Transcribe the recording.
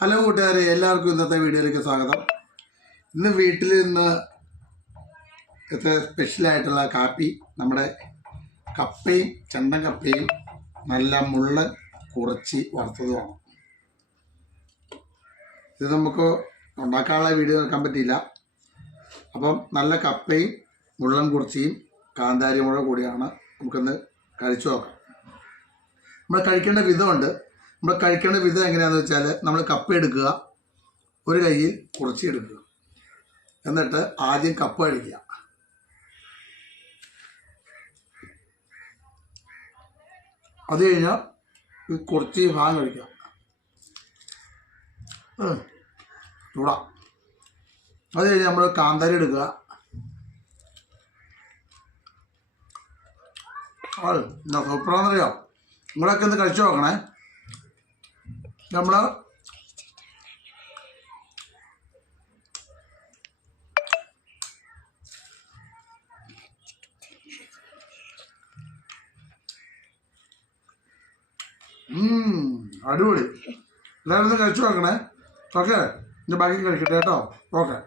Hello കൂട്ടുകാരെ എല്ലാവർക്കും ഇന്നത്തെ വീഡിയോയിലേക്ക് സ്വാഗതം. ഇന്ന് വീട്ടിൽ ഇന്നത്തെ സ്പെഷ്യലായിട്ടുള്ള കാപ്പി നമ്മുടെ കപ്പയും ചെണ്ട കപ്പയും നല്ല മുള്ള കുറച്ച് വറുത്തതുമാണ് ഇത് നമുക്ക് ഉണ്ടാക്കാനുള്ള വീഡിയോ എടുക്കാൻ പറ്റിയില്ല. അപ്പം നല്ല കപ്പയും മുള്ളൻ കുറിച്ചിയും കാന്താരി മുളക് കൂടിയാണ് നമുക്കൊന്ന് കഴിച്ചു നോക്കാം. നമ്മൾ കഴിക്കേണ്ട വിധമുണ്ട് നമ്മൾ കഴിക്കേണ്ട വിധം എങ്ങനെയാണെന്ന് വെച്ചാൽ നമ്മൾ കപ്പ എടുക്കുക ഒരു കയ്യിൽ കുറച്ച് എടുക്കുക. എന്നിട്ട് ആദ്യം കപ്പ കഴിക്കുക അത് കഴിഞ്ഞാൽ കുറച്ച് ഭാഗം കഴിക്കുക. ചൂടാ. അത് കഴിഞ്ഞ് നമ്മൾ കാന്താരി എടുക്കുക. സൂപ്പറാണെന്നറിയോ? നിങ്ങളൊക്കെ ഒന്ന് കഴിച്ചു നോക്കണേ. നമ്മൾ അടിപൊളി. എല്ലാവരും കഴിച്ചു നോക്കണേ. ഓക്കെ ഇനി ബാക്കി കഴിക്കട്ടെ കേട്ടോ. ഓക്കെ.